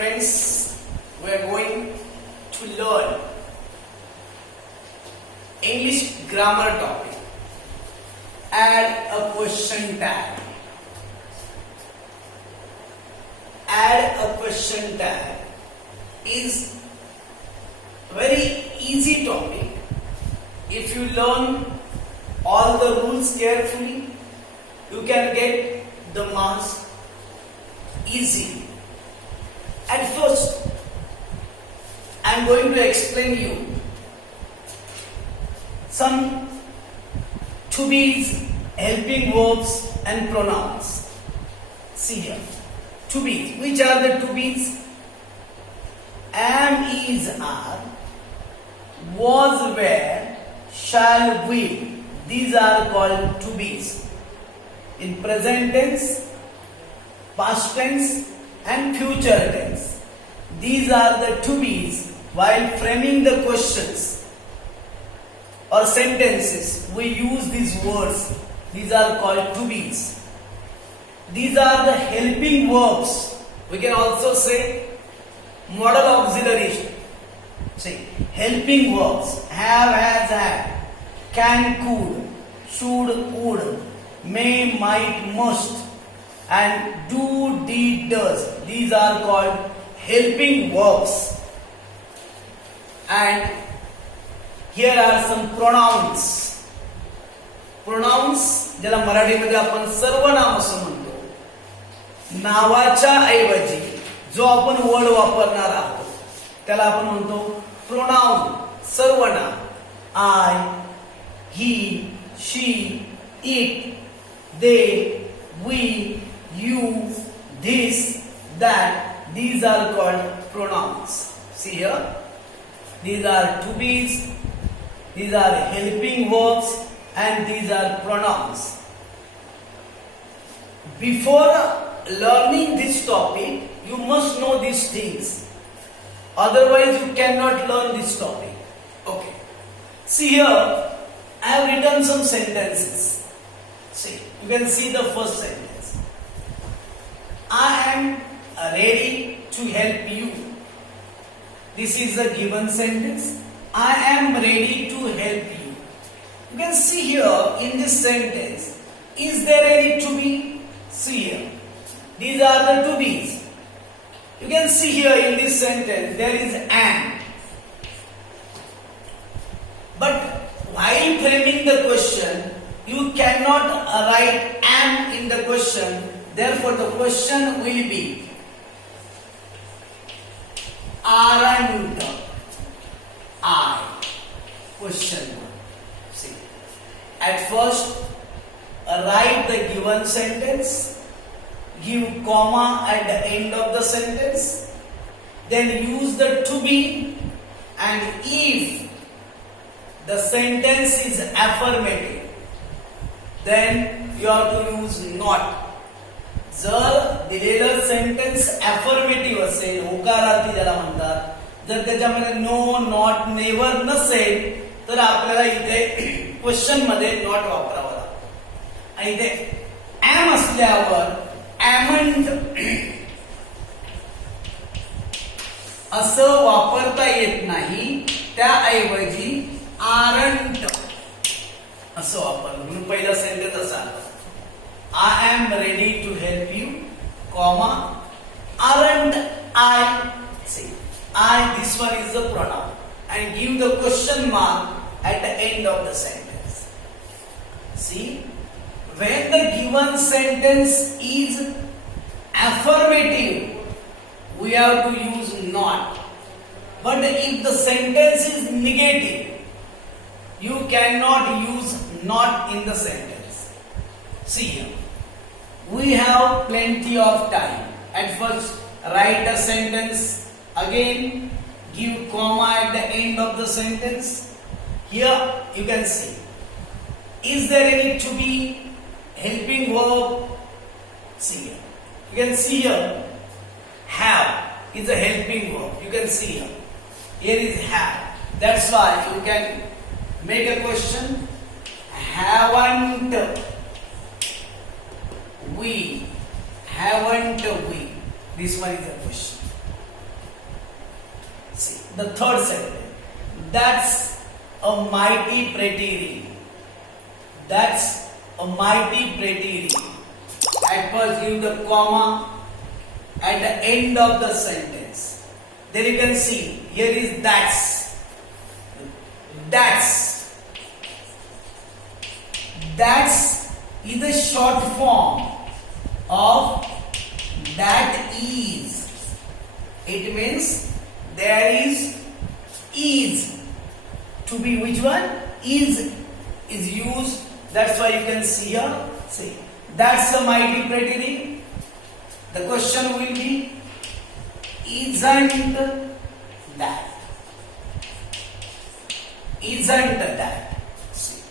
Friends, we are going to learn English grammar topic. Add a question tag. Add a question tag is very easy topic. If you learn all the rules carefully, you can get the marks easy. At first, I am going to explain you some to-be's, helping verbs and pronouns. See here. To-be's. Which are the to-be's? Am, is, are, was, were, shall, will. These are called to-be's. In present tense, past tense and future tense. These are the to-be's. While framing the questions or sentences, we use these words. These are called to-be's. These are the helping verbs. We can also say modal auxiliary. See, helping verbs. Have, has, had. Can, could. Should, would. May, might, must. And do, did, does. These are called helping verbs. And here are some pronouns. Pronouns ज्याला मराठीमध्ये आपण सर्वनाम असं म्हणतो. नावाच्या ऐवजी जो आपण वर्ड वापरणार आहोत त्याला आपण म्हणतो प्रोनाउन, सर्वनाम. I, he, she, it, they, we, you, this, that. These are called pronouns. See here. These are to-be's, these are helping verbs, and these are pronouns. Before learning this topic, you must know these things. Otherwise, you cannot learn this topic. Okay. See here, I have written some sentences. See, you can see the first sentence. I am ready to help you. This is a given sentence. I am ready to help you. You can see here in this sentence, is there any to be? See here. These are the to be's. You can see here in this sentence, there is am. But while framing the question, you cannot write am in the question. Therefore, the question will be aren't I? Question mark. See. At first, write the given sentence, give comma at the end of the sentence, then use the to be, and if the sentence is affirmative, then you have to use not. जर दिलेलं sentence affirmative असेल, होकारार्थी ज्याला म्हणतात, जर त्याच्यामध्ये no, not, never नसेल तर आपल्याला इथे क्वेश्चन मध्ये नॉट वापरावा लागतो. आणि इथे एम असल्यावर एमंट असं वापरता येत नाही, त्याऐवजी आरंट असं वापरलं. म्हणून पहिला सेंटेन्स असा, I am ready to help you, comma, aren't I? See, I, this one is the pronoun, and give the question mark at the end of the sentence. See, when the given sentence is affirmative, we have to use not. But if the sentence is negative, you cannot use not in the sentence. See here, we have plenty of time. At first, write a sentence, again give comma at the end of the sentence. Here you can see, is there any to be helping verb? See here, you can see here, have is a helping verb. You can see here, here is have. That's why you can make a question, haven't we? Haven't we? This one is a question. the third sentence. That's a mighty pretty ring. That's a mighty pretty ring. At first give the comma at the end of the sentence. Then you can see here is that's. That's. That's is the short form of that is. It means there is to be which one is used. That's why you can see here. See, that's a mighty pretty ring. The question will be, isn't that? Isn't that? See,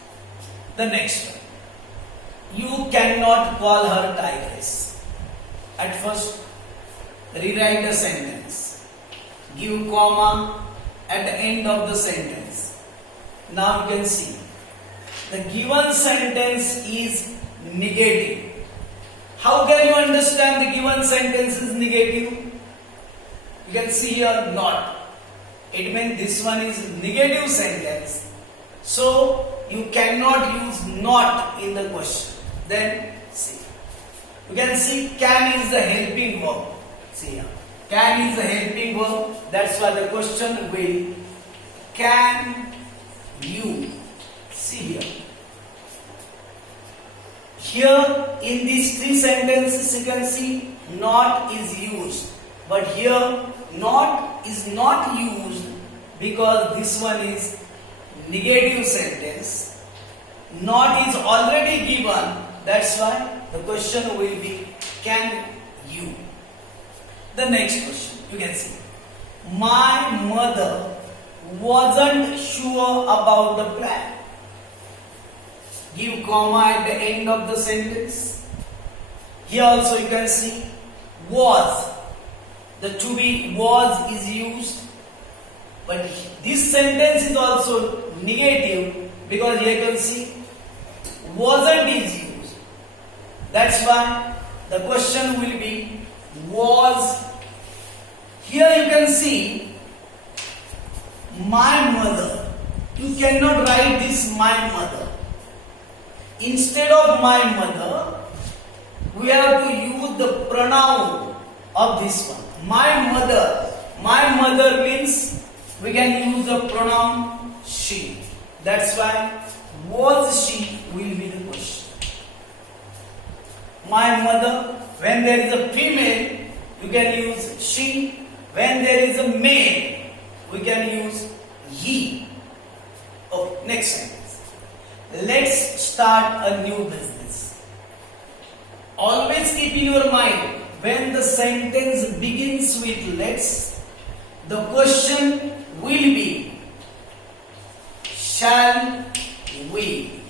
the next one. You cannot call her tigress. At first, rewrite the sentence. Give comma at the end of the sentence. Now you can see the given sentence is negative. How can you understand the given sentence is negative? You can see here not. It means this one is negative sentence. So you cannot use not in the question. Then see. You can see can is the helping verb. See here. Can is the helping verb. That's why the question will can you. See here. Here in these three sentences you can see not is used. But here not is not used because this one is negative sentence. Not is already given. That's why the question will be can you. The next question you can see. My mother wasn't sure about the plan. Give comma at the end of the sentence. Here also you can see was. The to be was is used. But this sentence is also negative because here you can see wasn't is used. That's why the question will be was. Here you can see my mother. You cannot write this my mother. Instead of my mother, we have to use the pronoun of this one. My mother. My mother means we can use the pronoun she. That's why was she will be the question. My mother. When there is a female, you can use she. When there is a male, we can use he. Oh, next sentence. Let's start a new business. Always keep in your mind, when the sentence begins with let's, the question will be shall we.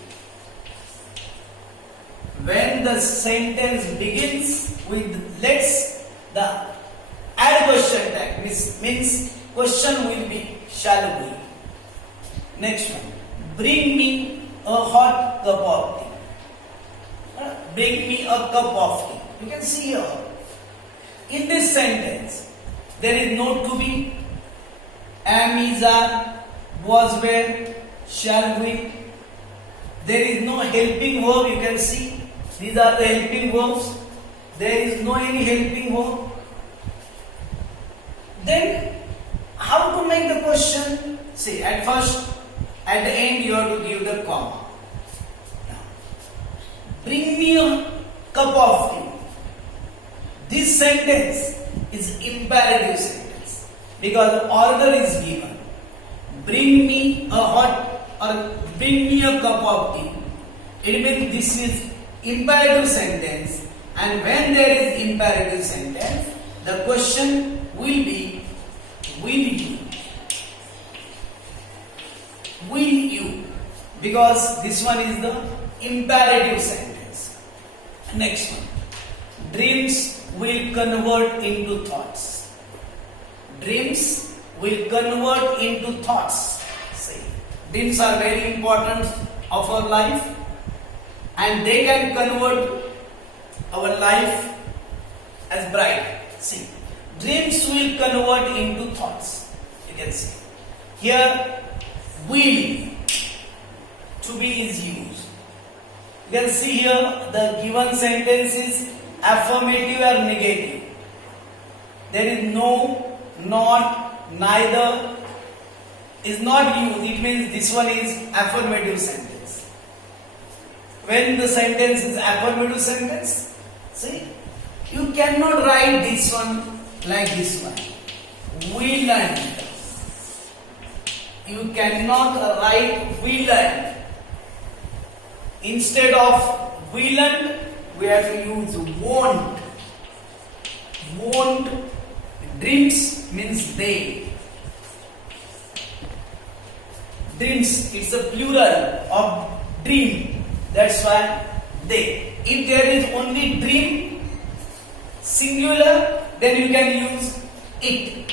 When the sentence begins with let's, the add question tag means question will be shall we. Next one. Bring me a hot cup of tea. Bring me a cup of tea. You can see here. In this sentence, there is no to be, am, is, are, was, were, shall we. There is no helping verb. You can see these are the helping verbs. There is no any helping verb. Then, how to make the question? See, at first, at the end, you have to give the comma. Now, bring me a cup of tea. This sentence is imperative sentence because the order is given. Bring me a hot or bring me a cup of tea. It means this is imperative sentence, and when there is imperative sentence, the question will be will you. Will you, because this one is the imperative sentence. Next one. Dreams will convert into thoughts. Dreams will convert into thoughts. See, dreams are very important of our life, and they can convert our life as bright. See, dreams will convert into thoughts. You can see. Here, will, to be is used. You can see here the given sentence is affirmative or negative. There is no, not, neither is not used. It means this one is affirmative sentence. When the sentence is affirmative sentence, see, you cannot write this one like this one. Willant. You cannot write willant. Instead of willant, we have to use won't. Won't. Dreams means they. Dreams, it's a plural of dream. That's why they. If there is only dream, singular, then you can use it.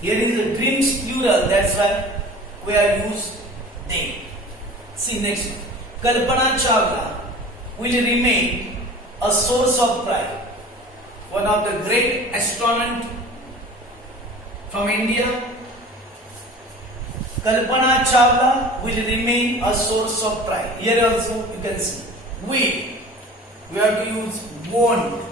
Here is the dreams plural, that's why we are used they. See next one. Kalpana Chawla will remain a source of pride. One of the great astronauts from India. Kalpana Chawla will remain a source of pride. Here also you can see will. We have to use won't.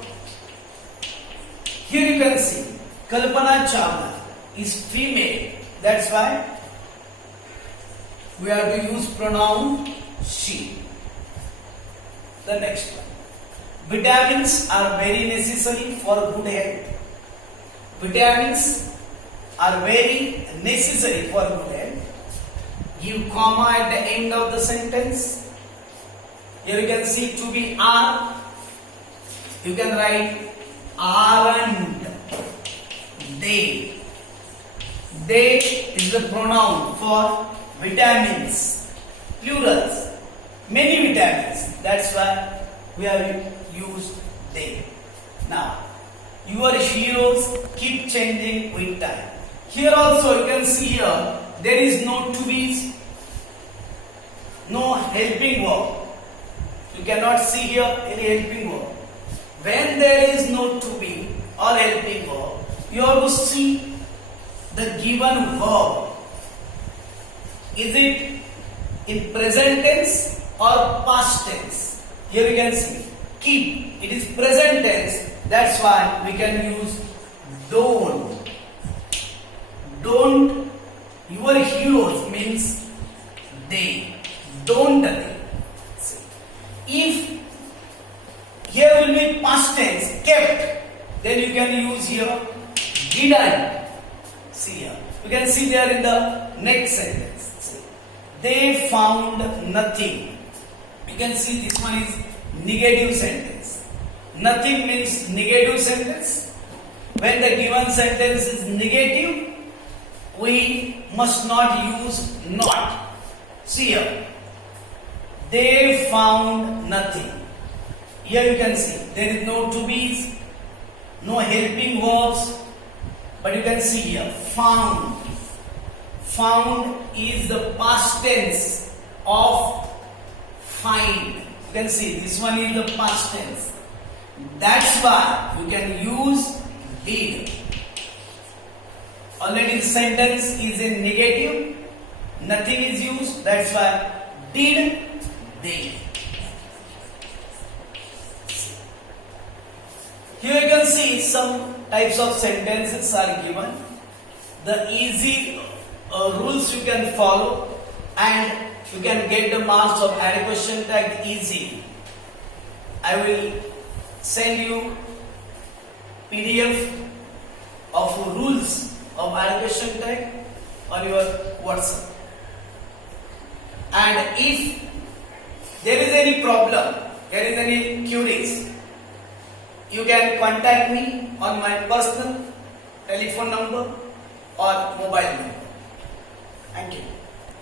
Here you can see Kalpana Chawla is female. That's why we have to use pronoun she. The next one. Vitamins are very necessary for good health. Vitamins are very necessary for good health. Give comma at the end of the sentence. Here you can see to be are. You can write aren't. They. They is the pronoun for vitamins. Plurals. Many vitamins. That's why we have used they. Now, your heroes keep changing with time. Here also you can see here there is no to be's, no helping verb. You cannot see here any helping verb. When there is no to be or helping verb, you have to see the given verb. Is it in present tense or past tense? Here you can see keep. It is present tense. That's why we can use don't. Don't. Your heroes means they. Don't they. If here will be past tense kept, then you can use here didn't. See here. You can see there in the next sentence. See. They found nothing. You can see this one is negative sentence. Nothing means negative sentence. When the given sentence is negative, we must not use not. See here. They found nothing. Here you can see there is no to be's, no helping verbs, but you can see here found. Found is the past tense of find. You can see this one is the past tense. That's why you can use did. Already the sentence is in negative. Nothing is used. That's why did they. Here you can see some types of sentences are given. The easy rules you can follow and you can get the marks of add question tag easily. I will send you PDF of rules of add question tag on your WhatsApp. And if there is any problem, there is any queries, you can contact me on my personal telephone number or mobile number. Thank you.